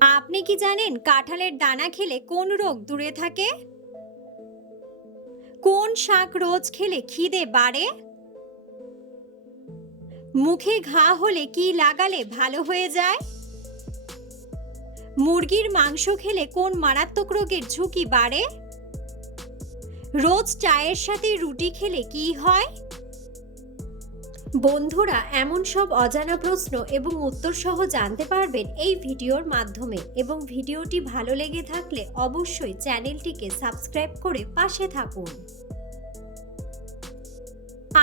আপনি কি জানেন কাঁঠালের দানা খেলে কোন রোগ দূরে থাকে? কোন শাক রোজ খেলে খিদে বাড়ে? মুখে ঘা হলে কি লাগালে ভালো হয়ে যায়? মুরগির মাংস খেলে কোন মারাত্মক রোগের ঝুঁকি বাড়ে? রোজ চায়ের সাথে রুটি খেলে কি হয়? বন্ধুরা, এমন সব অজানা প্রশ্ন এবং উত্তর সহ জানতে পারবেন এই ভিডিওর মাধ্যমে, এবং ভিডিওটি ভালো লেগে থাকলে অবশ্যই চ্যানেলটিকে সাবস্ক্রাইব করে পাশে থাকুন।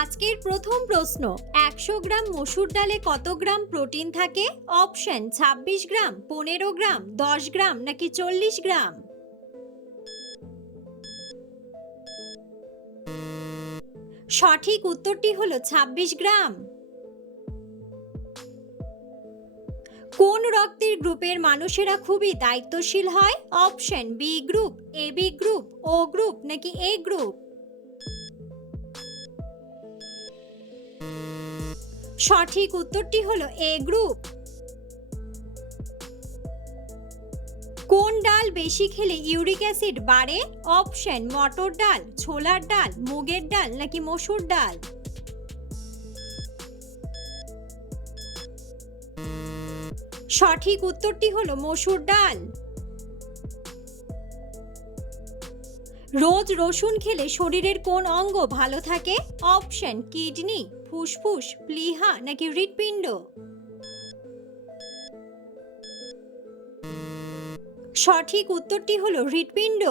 আজকের প্রথম প্রশ্ন, 100 গ্রাম মসুর ডালে কত গ্রাম প্রোটিন থাকে? অপশন 26 গ্রাম, 15 গ্রাম, 10 গ্রাম নাকি 40 গ্রাম? সঠিক উত্তরটি হলো 26 গ্রাম। কোন রক্তের গ্রুপের মানুষেরা খুবই দায়িত্বশীল হয়? Option B group, A B group, O group নাকি এ গ্রুপ? সঠিক উত্তরটি হলো এ গ্রুপ। কোন ডাল বেশি খেলে ইউরিক অ্যাসিড বাড়ে? অপশন মটর ডাল, ছোলার ডাল, মুগের ডাল নাকি মসুর ডাল? সঠিক উত্তরটি হলো মসুর ডাল। রোজ রসুন খেলে শরীরের কোন অঙ্গ ভালো থাকে? অপশন কিডনি, ফুসফুস, প্লীহা নাকি হৃৎপিণ্ড? সঠিক উত্তরটি হলো হৃৎপিণ্ড।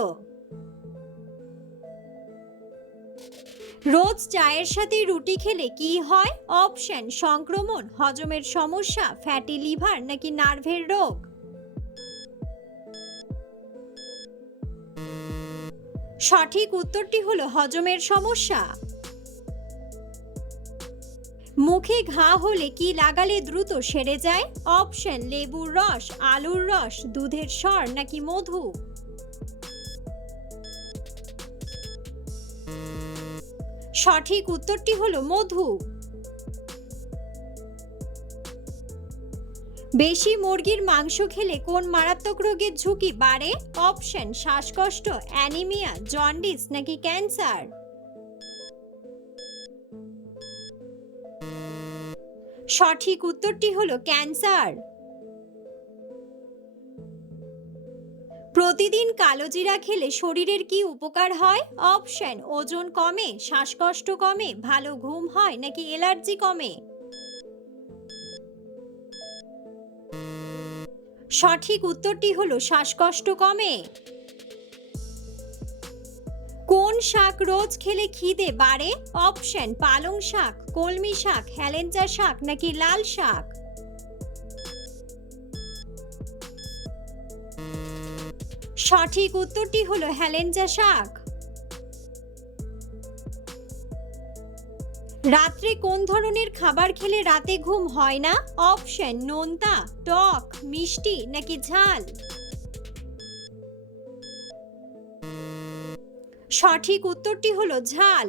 রোজ চায়ের সাথে রুটি খেলে কি হয়? অপশন সংক্রমণ, হজমের সমস্যা, ফ্যাটি লিভার নাকি নার্ভের রোগ? সঠিক উত্তরটি হলো হজমের সমস্যা। মুখে ঘা হলে কি লাগালে দ্রুত সেরে যায়? অপশন লেবুর রস, আলুর রস, দুধের স্বর নাকি মধু? সঠিক উত্তরটি হলো মধু। বেশি মুরগির মাংস খেলে কোন মারাত্মক রোগের ঝুঁকি বাড়ে? অপশন শ্বাসকষ্ট, অ্যানিমিয়া, জন্ডিস নাকি ক্যান্সার? সঠিক উত্তরটি হলো ক্যান্সার। প্রতিদিন কালোজিরা খেলে শরীরের কি উপকার হয়? অপশন ওজন কমে, শ্বাসকষ্ট কমে, ভালো ঘুম হয় নাকি অ্যালার্জি কমে? সঠিক উত্তরটি হলো শ্বাসকষ্ট কমে। কোন শাক রোজ খেলে খিদে বাড়ে? অপশন পালং শাক, কলমি শাক, হেলেঞ্চা শাক নাকি লাল শাক? সঠিক উত্তরটি হলো হেলেঞ্চা শাক। রাত্রে কোন ধরনের খাবার খেলে রাতে ঘুম হয় না? অপশন নোনতা, টক, মিষ্টি নাকি ঝাল? সঠিক উত্তরটি হলো ঝাল।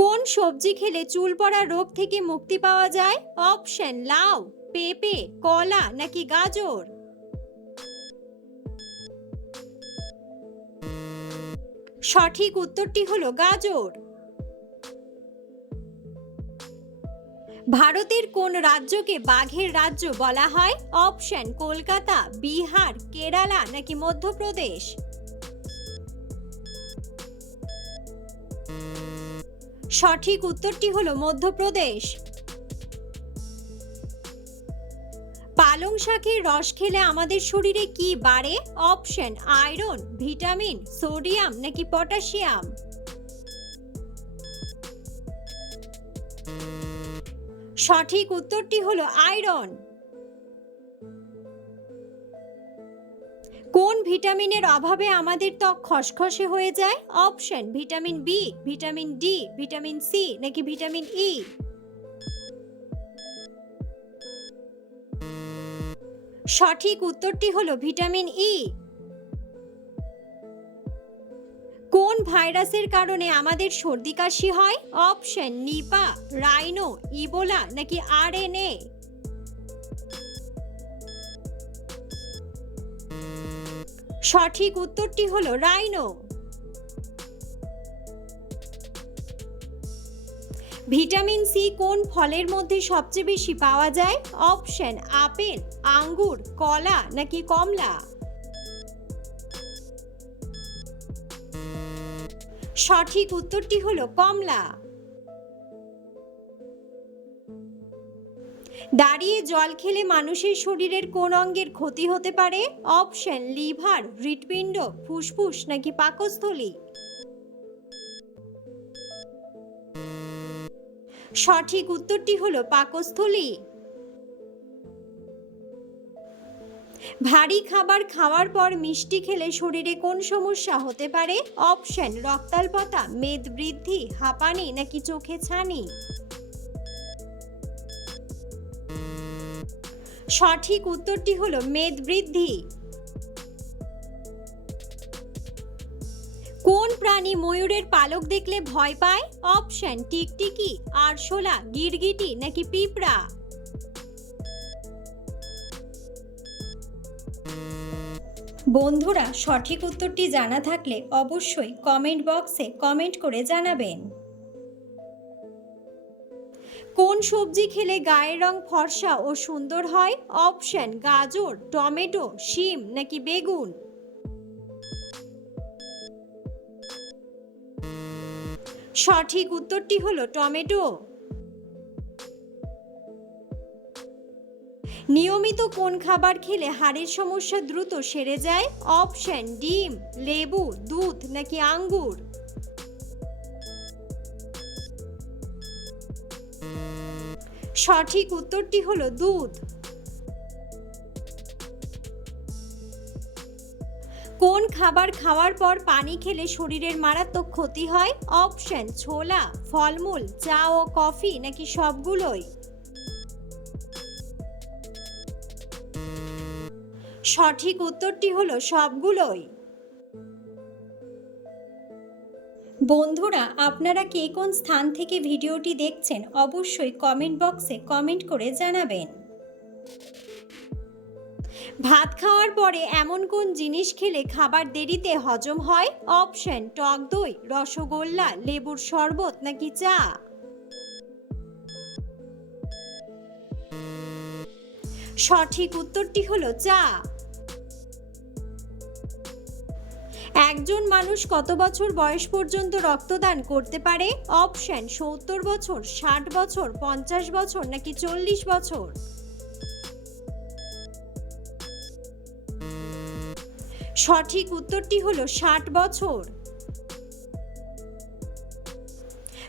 কোন সবজি খেলে চুল পড়া রোগ থেকে মুক্তি পাওয়া যায়? অপশন লাউ, পেঁপে, কলা নাকি গাজর? সঠিক উত্তরটি হলো গাজর। ভারতের কোন রাজ্যকে বাঘের রাজ্য বলা হয়? অপশন কলকাতা, বিহার, কেরালা নাকি মধ্যপ্রদেশ? সঠিক উত্তরটি হলো মধ্যপ্রদেশ। পালং শাকের রস খেলে আমাদের শরীরে কি বাড়ে? অপশন আয়রন, ভিটামিন, সোডিয়াম নাকি পটাশিয়াম? সঠিক উত্তরটি হলো আয়রন। কোন ভিটামিনের অভাবে আমাদের ত্বক খসখসে হয়ে যায়? Option vitamin B, vitamin D, vitamin C নাকি ভিটামিন ই? সঠিক উত্তরটি হলো ভিটামিন ই। কোন ভাইরাসের কারণে আমাদের সর্দি কাশি হয়? অপশন নিপা, রাইনো, ইবোলা নাকি আরএনএ? সঠিক উত্তরটি হলো রাইনো। ভিটামিন সি কোন ফলের মধ্যে সবচেয়ে বেশি পাওয়া যায়? অপশন আপেল, আঙ্গুর, কলা নাকি কমলা। সঠিক উত্তরটি হলো কমলা। দাঁড়িয়ে জল খেলে মানুষের শরীরের কোন অঙ্গের ক্ষতি হতে পারে? অপশন লিভার, হৃৎপিণ্ড, ফুসফুস নাকি পাকস্থলী। সঠিক উত্তরটি হলো পাকস্থলী। ভারী খাবার খাওয়ার পর মিষ্টি খেলে শরীরে কোন সমস্যা হতে পারে? অপশন রক্তাল্পতা, মেদ বৃদ্ধি, হাঁপানি নাকি চোখে ছানি। সঠিক উত্তরটি হলো মেদ বৃদ্ধি। কোন প্রাণী ময়ূরের পালক দেখলে ভয় পায়? অপশন টিকটিকি, আরশোলা, গিরগিটি নাকি পিঁপড়া। বন্ধুরা, সঠিক উত্তরটি জানা থাকলে অবশ্যই কমেন্ট বক্সে কমেন্ট করে জানাবেন। কোন সবজি খেলে গায়ের রং ফর্সা ও সুন্দর হয়? অপশন গাজর, টমেটো, শিম নাকি বেগুন। সঠিক উত্তরটি হলো টমেটো। নিয়মিত কোন খাবার খেলে হাড়ের সমস্যা দ্রুত সেরে যায়? অপশন ডিম, লেবু, দুধ নাকি আঙ্গুর। সঠিক উত্তরটি হলো দুধ। কোন খাবার খাওয়ার পর পানি খেলে শরীরের মারাত্মক ক্ষতি হয়? অপশন ছোলা, ফলমূল, চা ও কফি নাকি সবগুলোই। সঠিক উত্তরটি হলো সবগুলোই। বন্ধুরা, আপনারা কে কোন স্থান থেকে ভিডিওটি দেখছেন অবশ্যই কমেন্ট বক্সে কমেন্ট করে জানাবেন। ভাত খাওয়ার পরে এমন কোন জিনিস খেলে খাবার দেরিতে হজম হয়? অপশন টক দই, রসগোল্লা, লেবুর শরবত নাকি চা। সঠিক উত্তরটি হলো চা। একজন মানুষ কত বছর বয়স পর্যন্ত রক্তদান করতে পারে? অপশন 70 বছর, 60 বছর, 50 বছর নাকি 40 বছর। সঠিক উত্তরটি হলো 60 বছর।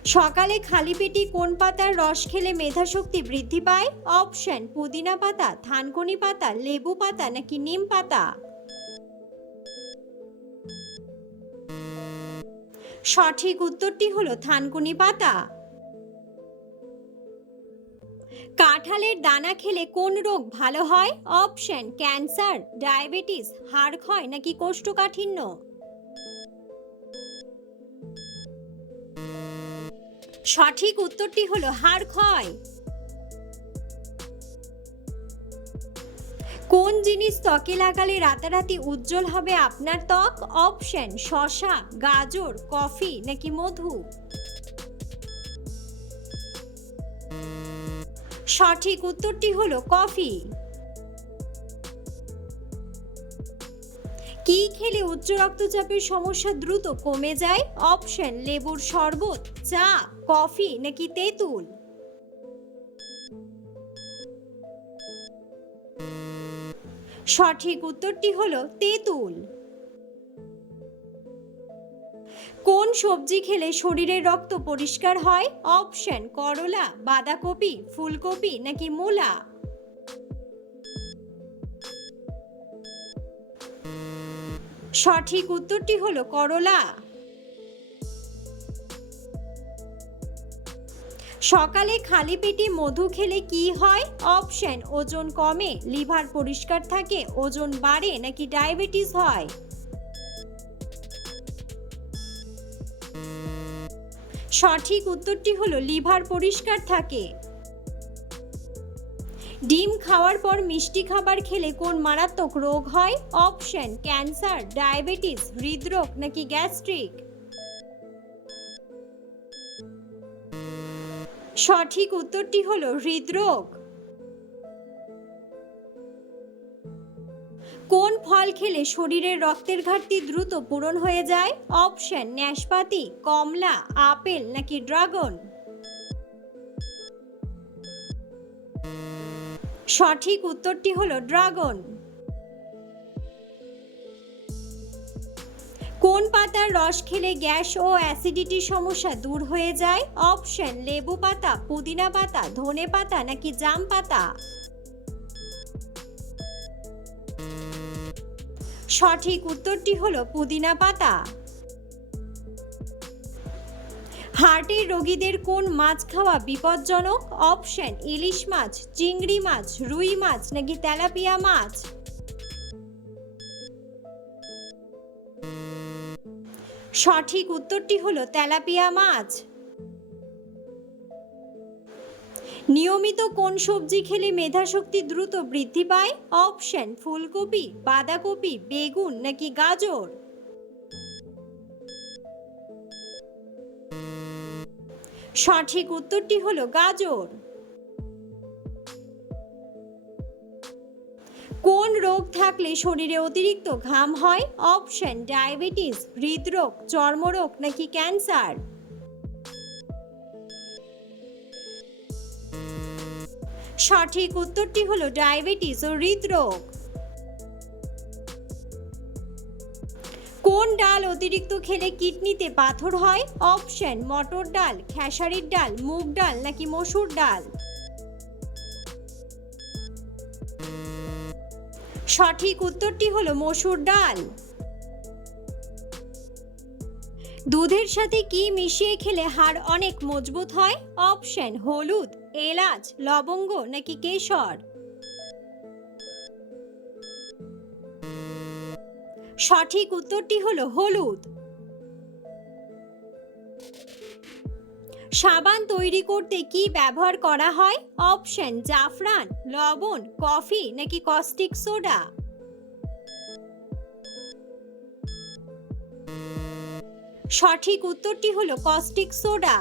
সকালে খালি পেটে কোন পাতার রস খেলে মেধাশক্তি বৃদ্ধি পায়? অপশন পুদিনা পাতা, থানকুনি পাতা, লেবু পাতা নাকি নিম পাতা। সঠিক উত্তরটি হলো থানকুনি পাতা। কাঁঠালের দানা খেলে কোন রোগ ভালো হয়? অপশন ক্যান্সার, ডায়াবেটিস, হাড় ক্ষয় নাকি কোষ্ঠকাঠিন্য। সঠিক উত্তরটি হলো হাড় ক্ষয়। কোন জিনিস ত্বকে লাগালে রাতারাতি উজ্জ্বল হবে আপনার ত্বক? অপশন শসা, গাজর, কফি নাকি মধু। সঠিক উত্তরটি হলো কফি। কি খেলে উচ্চ রক্তচাপের সমস্যা দ্রুত কমে যায়? অপশন লেবুর শরবত, চা, কফি নাকি তেঁতুল। সঠিক উত্তরটি হলো তেঁতুল। কোন সবজি খেলে শরীরের রক্ত পরিষ্কার হয়? অপশন করলা, বাঁধাকপি, ফুলকপি নাকি মূলা। সঠিক উত্তরটি হলো করলা। সকালে খালি পেটে মধু খেলে কি হয়? অপশন ওজন কমে, লিভার পরিষ্কার থাকে, ওজন বাড়ে নাকি ডায়াবেটিস হয়। সঠিক উত্তরটি হলো লিভার পরিষ্কার থাকে। ডিম খাওয়ার পর মিষ্টি খাবার খেলে কোন মারাত্মক রোগ হয়? অপশন ক্যান্সার, ডায়াবেটিস, হৃদরোগ নাকি গ্যাস্ট্রিক। সঠিক উত্তরটি হলো হৃদরোগ। কোন ফল খেলে শরীরের রক্তের ঘাটতি দ্রুত পূরণ হয়ে যায়? অপশন নাশপাতি, কমলা, আপেল নাকি ড্রাগন। সঠিক উত্তরটি হলো ড্রাগন। কোন পাতার রস খেলে গ্যাস ও অ্যাসিডিটির সমস্যা দূর হয়ে যায়? অপশন লেবু পাতা, পুদিনা পাতা, ধনে পাতা নাকি জাম পাতা। সঠিক উত্তরটি হলো পুদিনা পাতা। হার্টের রোগীদের কোন মাছ খাওয়া বিপজ্জনক? অপশন ইলিশ মাছ, চিংড়ি মাছ, রুই মাছ নাকি তেলাপিয়া মাছ। সঠিক উত্তরটি হলো তেলাপিয়া মাছ। নিয়মিত কোন সবজি খেলে মেধাশক্তি দ্রুত বৃদ্ধি পায়? অপশন ফুলকপি, বাঁধাকপি, বেগুন নাকি গাজর। সঠিক উত্তরটি হলো গাজর। কোন রোগ থাকলে শরীরে অতিরিক্ত ঘাম হয়? অপশন ডায়াবেটিস, হৃদরোগ, চর্মরোগ নাকি ক্যান্সার। সঠিক উত্তরটি হলো ডায়াবেটিস ও হৃদরোগ। কোন ডাল অতিরিক্ত খেলে কিডনিতে পাথর হয়? অপশন মটর ডাল, খেসারির ডাল, মুগ ডাল নাকি মসুর ডাল। সঠিক উত্তরটি হলো মসুর ডাল। দুধের সাথে কি মিশিয়ে খেলে হাড় অনেক মজবুত হয়? অপশন হলুদ, এলাচ, লবঙ্গ নাকি কেশর। সঠিক উত্তরটি হলো হলুদ। সাবান তৈরি করতে কি ব্যবহার করা হয়? অপশন জাফরান, লবণ, কফি নাকি কস্টিক সোডা। সঠিক উত্তরটি হলো কস্টিক সোডা।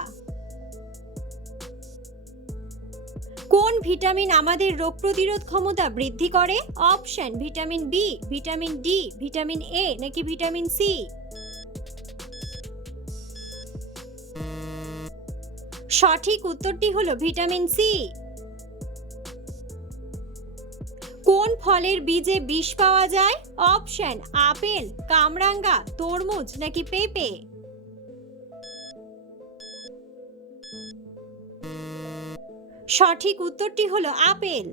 কোন ভিটামিন আমাদের রোগ প্রতিরোধ ক্ষমতা বৃদ্ধি করে? Option vitamin B, vitamin D, vitamin A নাকি ভিটামিন সি। সঠিক উত্তরটি হলো ভিটামিন সি। কোন ফলের বীজে বিষ পাওয়া যায়? অপশন আপেল, কামরাঙ্গা, তরমুজ নাকি পেঁপে। সঠিক উত্তরটি হলো আপেল।